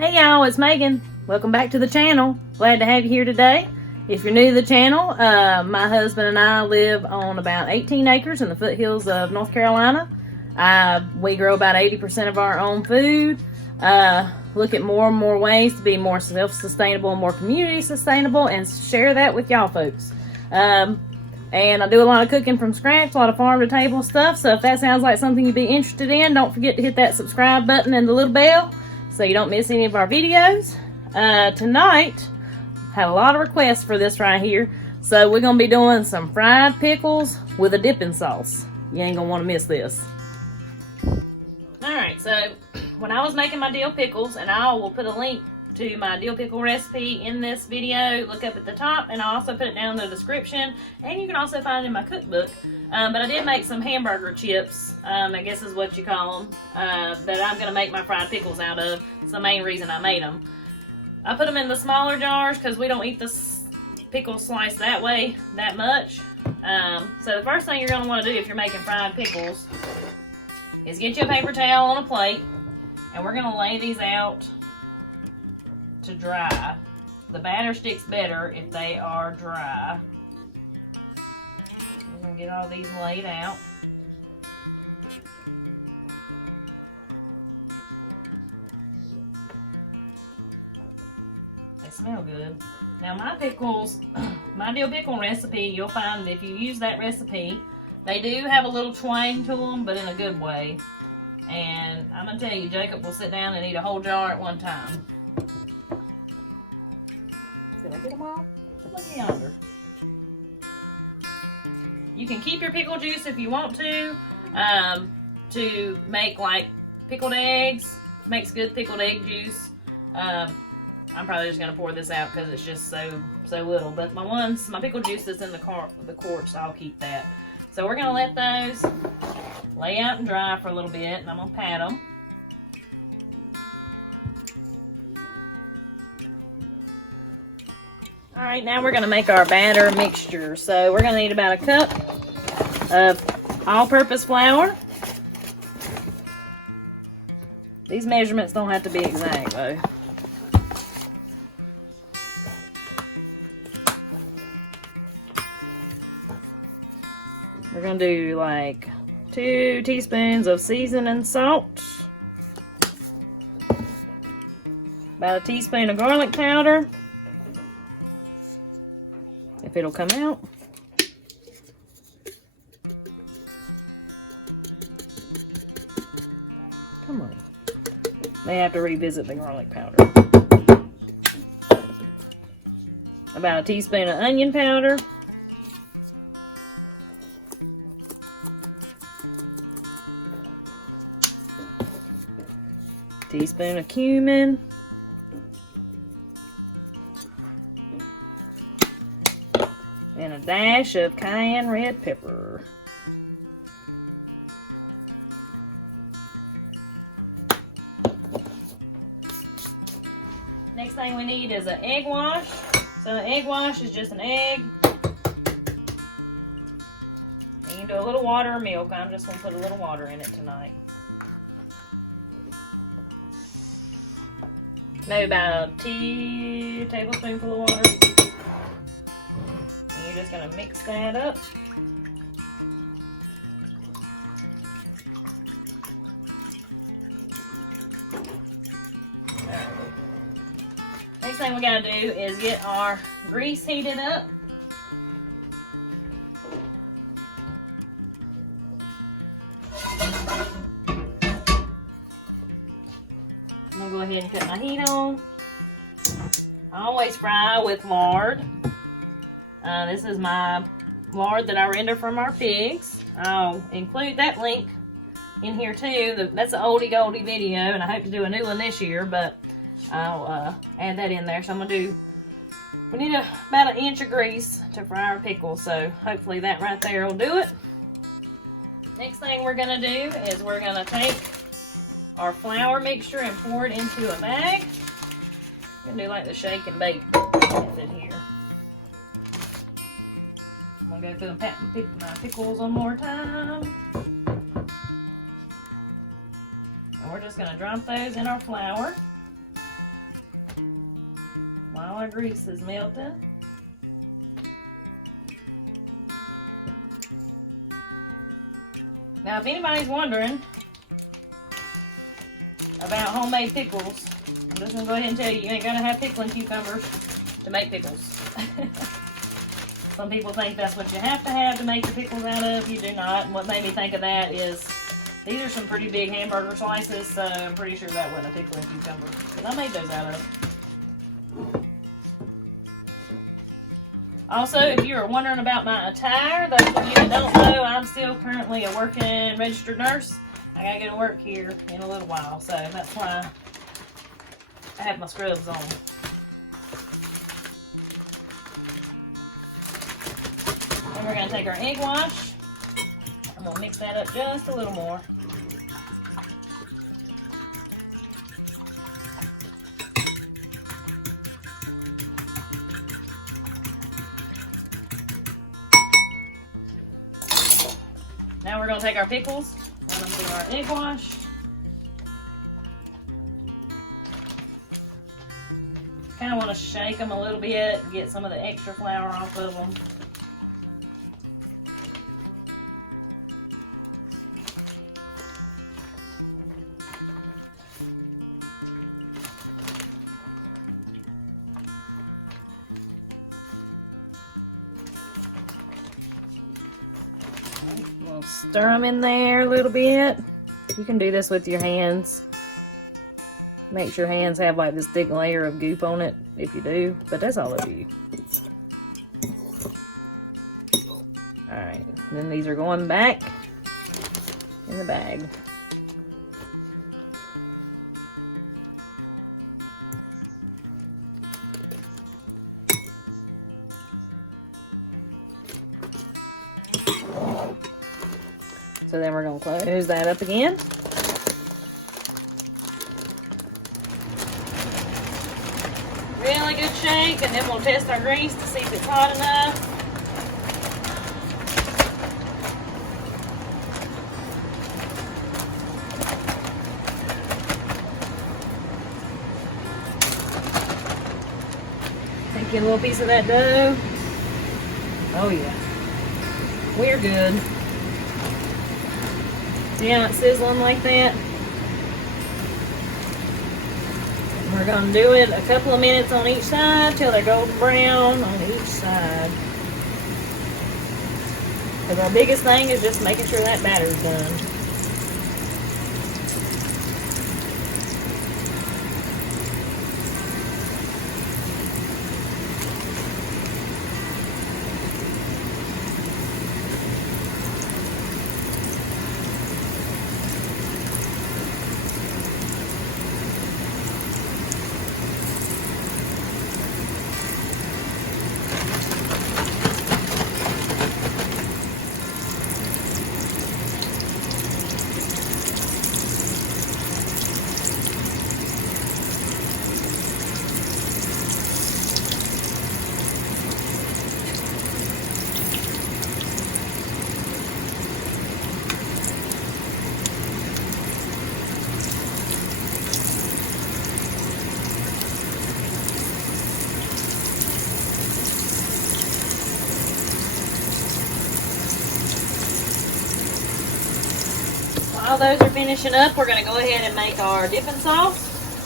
Hey y'all, it's Megan. Welcome back to the channel. Glad to have you here today. If you're new to the channel, my husband and I live on about 18 acres in the foothills of North Carolina. We grow about 80% of our own food. Look at more and more ways to be more self-sustainable and more community sustainable and share that with y'all folks. And I do a lot of cooking from scratch, a lot of farm to table stuff. So if that sounds like something you'd be interested in, don't forget to hit that subscribe button and the little bell so you don't miss any of our videos. Tonight, had a lot of requests for this right here. So we're going to be doing some fried pickles with a dipping sauce. You ain't going to want to miss this. Alright, so when I was making my dill pickles, and I will put a link to my dill pickle recipe in this video, look up at the top, and I'll also put it down in the description, and you can also find it in my cookbook. But I did make some hamburger chips, I guess is what you call them, that I'm going to make my fried pickles out of. It's the main reason I made them. I put them in the smaller jars because we don't eat the pickle slice that way that much. So the first thing you're going to want to do if you're making fried pickles is get you a paper towel on a plate, and we're going to lay these out to dry. The batter sticks better if they are dry. We're going to get all these laid out. They smell good. Now my pickles, my dill pickle recipe, you'll find that if you use that recipe, they do have a little twang to them, but in a good way. And I'm going to tell you, Jacob will sit down and eat a whole jar at one time. Did I get them all? Look yonder. You can keep your pickle juice if you want to make like pickled eggs. Makes good pickled egg juice. I'm probably just gonna pour this out because it's just so little. But my pickle juice is in the quart, so I'll keep that. So we're gonna let those lay out and dry for a little bit, and I'm gonna pat them. All right, now we're gonna make our batter mixture. So we're gonna need about a cup of all-purpose flour. These measurements don't have to be exact though. We're gonna do like 2 teaspoons of seasoning salt, about a teaspoon of garlic powder, if it'll come out. Come on. May have to revisit the garlic powder. About a teaspoon of onion powder. Teaspoon of cumin. And a dash of cayenne red pepper. Next thing we need is an egg wash. So an egg wash is just an egg. You can do a little water or milk. I'm just going to put a little water in it tonight. Maybe about a tablespoonful of water. And you're just going to mix that up. Alright. Next thing we got to do is get our grease heated up. I'm going to go ahead and put my heat on. I always fry with lard. This is my lard that I render from our pigs. I'll include that link in here too. That's an oldie goldie video, and I hope to do a new one this year, but I'll add that in there. So I'm going to do, we need about 1 inch of grease to fry our pickles, so hopefully that right there will do it. Next thing we're going to do is we're going to take our flour mixture and pour it into a bag. I'm going to do like the shake and bake method here. I'm going to go through and pat my pickles one more time. And we're just going to drop those in our flour. while our grease is melting. Now, if anybody's wondering about homemade pickles, I'm just going to go ahead and tell you, you ain't going to have pickling cucumbers to make pickles. Some people think that's what you have to make your pickles out of. You do not. And what made me think of that is these are some pretty big hamburger slices, so I'm pretty sure that wasn't a pickling cucumber. But I made those out of. Also, if you are wondering about my attire, those of you that don't know, I'm still currently a working registered nurse. I gotta go to work here in a little while, so that's why I have my scrubs on. Then we're gonna take our egg wash. I'm gonna mix that up just a little more. Now we're going to take our pickles, run them through our egg wash. Kind of want to shake them a little bit, get some of the extra flour off of them. We'll stir them in there a little bit. You can do this with your hands. Make sure your hands have like this thick layer of goop on it if you do, but that's all up to you. Alright, then these are going back in the bag. So then we're going to close that up again. Really good shake, and then we'll test our grease to see if it's hot enough. Take you a little piece of that dough. Oh yeah, we're good. See how it's sizzling like that? We're going to do it a couple of minutes on each side till they're golden brown on each side. Because our biggest thing is just making sure that batter's done. While those are finishing up, we're going to go ahead and make our dipping sauce.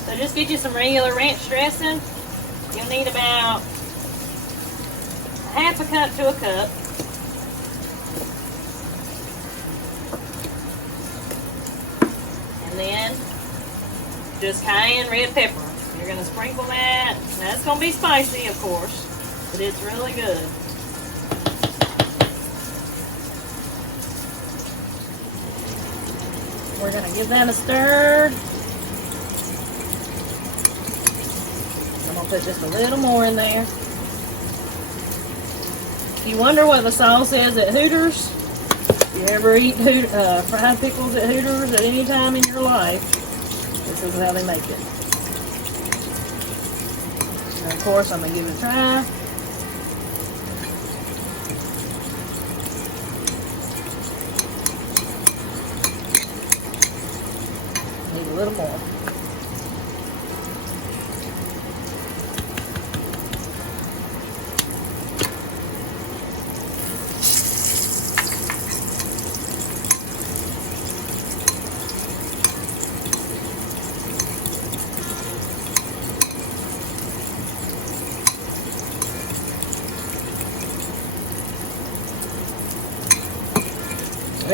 So just get you some regular ranch dressing. You'll need about half a cup to a cup. And then just cayenne red pepper. You're going to sprinkle that. Now it's going to be spicy, of course, but it's really good. We're going to give that a stir. I'm going to put just a little more in there. If you wonder what the sauce is at Hooters, if you ever eat fried pickles at Hooters at any time in your life, this is how they make it. And of course, I'm going to give it a try. Need a little more.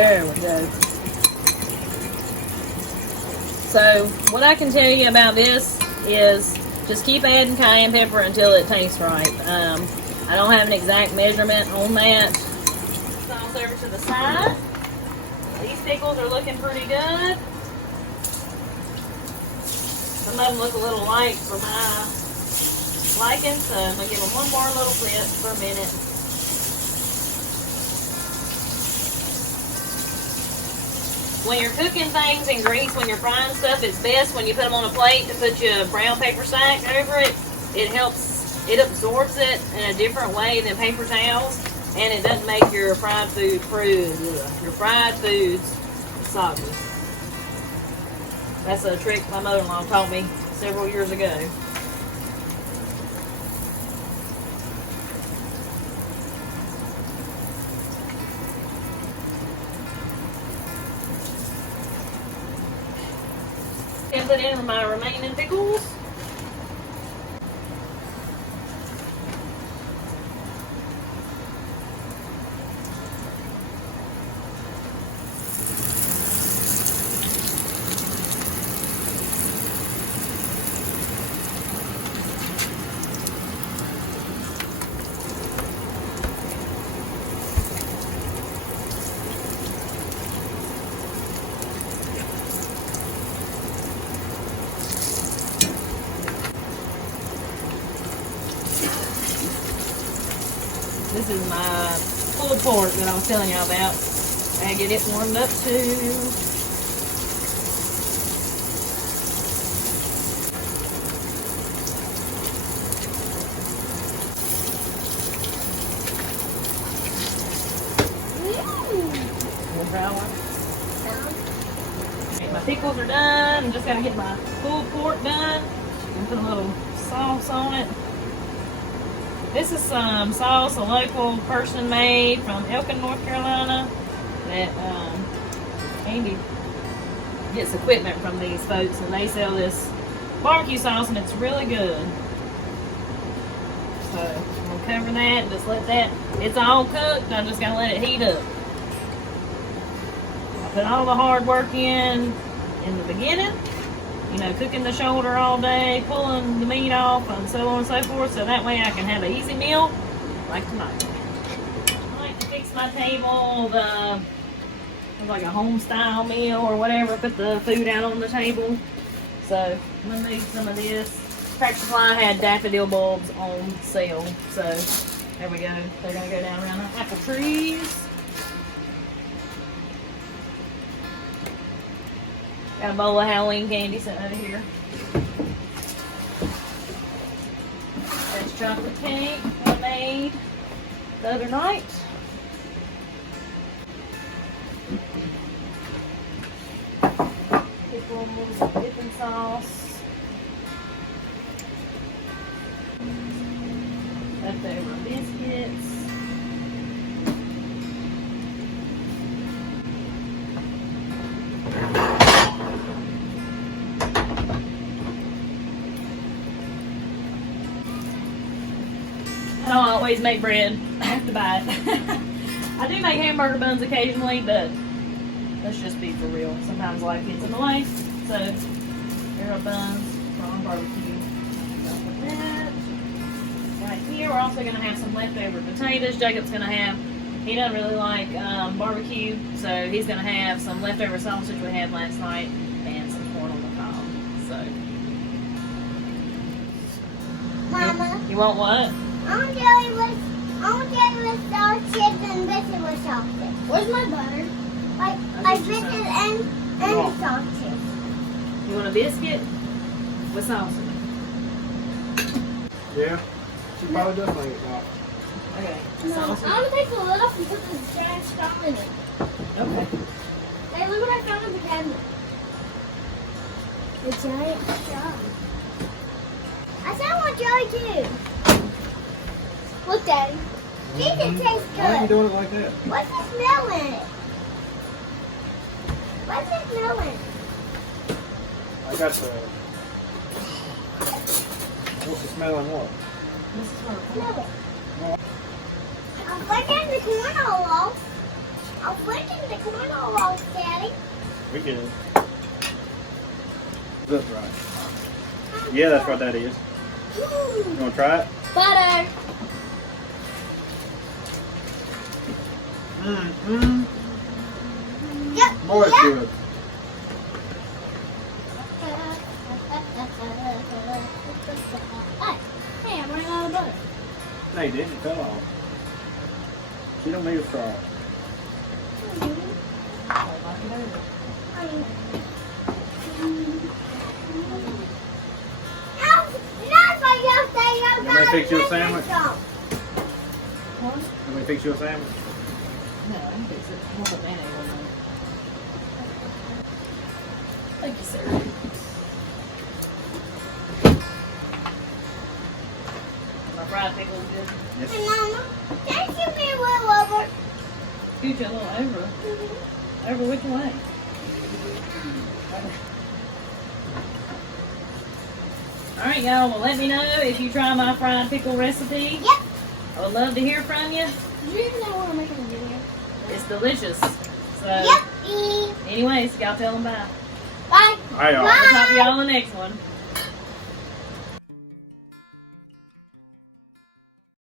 There we go. So what I can tell you about this is just keep adding cayenne pepper until it tastes right. I don't have an exact measurement on that. Sauce over to the side. These pickles are looking pretty good. Some of them look a little light for my liking, so I'm going to give them one more little flip for a minute. When you're cooking things in grease, when you're frying stuff, it's best when you put them on a plate to put your brown paper sack over it. It helps, it absorbs it in a different way than paper towels, and it doesn't make your fried food your fried foods soggy. That's a trick my mother-in-law taught me several years ago. And put in my remaining pickles. This is my pulled pork that I was telling y'all about. I get it warmed up too. Okay, my pickles are done. I'm just gonna get my pulled pork done and put a little sauce on it. This is some sauce a local person made from Elkin, North Carolina. That Andy gets equipment from these folks, and they sell this barbecue sauce, and it's really good. So I'm gonna cover that and just let that. It's all cooked. I'm just gonna let it heat up. I put all the hard work in the beginning. You know, cooking the shoulder all day, pulling the meat off, and so on and so forth, so that way I can have an easy meal like tonight. I like to fix my table, like a home style meal or whatever, put the food out on the table. So I'm gonna move some of this. Tractor Supply had daffodil bulbs on sale, so there we go. They're gonna go down around the apple trees. Got a bowl of Halloween candy sitting over here. That's chocolate cake I made the other night. Pickles, dipping sauce. Leftover biscuits. I don't always make bread. I have to buy it. I do make hamburger buns occasionally, but let's just be for real. Sometimes life gets in the way. So, here are buns from barbecue. With that. Right here, we're also going to have some leftover potatoes. Jacob's going to have, he doesn't really like barbecue, so he's going to have some leftover sausage we had last night and some corn on the cob. So, Mama. You want what? I want jelly with sausage and biscuit with sausage. Where's my butter? Like biscuit and sausage. You want a biscuit with sausage? Yeah, she probably does think it's not. Okay. No, I want to take the lid off and put the giant straw in it. Okay. Hey, look what I found in the cabinet. The giant straw. I said I want jelly too. Look, Daddy. These it tastes good. Why are you doing it like that? What's the smell in it? What's the smell in it? I got the. What's the smell in what? Smell it. I'm flicking the corn all off. I'm flicking the corn all off, Daddy. We can. That's right. Yeah, that's what that is. You want to try it? Butter. Mm-hmm. Yep. Boy, it's good. Hey, I'm running out of butter. No, you didn't. It fell off. You don't need a straw. You may fix you a sandwich? What? Let me fix you a sandwich. No, I can fix it. I'll put mayonnaise on there. Thank you, sir. My fried pickles good. Yes. Hey, Mama, can you give me a little over? Scoot you a little over. Over which way? Alright, y'all. Well, let me know if you try my fried pickle recipe. Yep. I would love to hear from you. Do you even know what I'm making a video? It's delicious. So, Yep. anyways, y'all tell them bye. Bye. All right, y'all. We'll talk to y'all in the next one.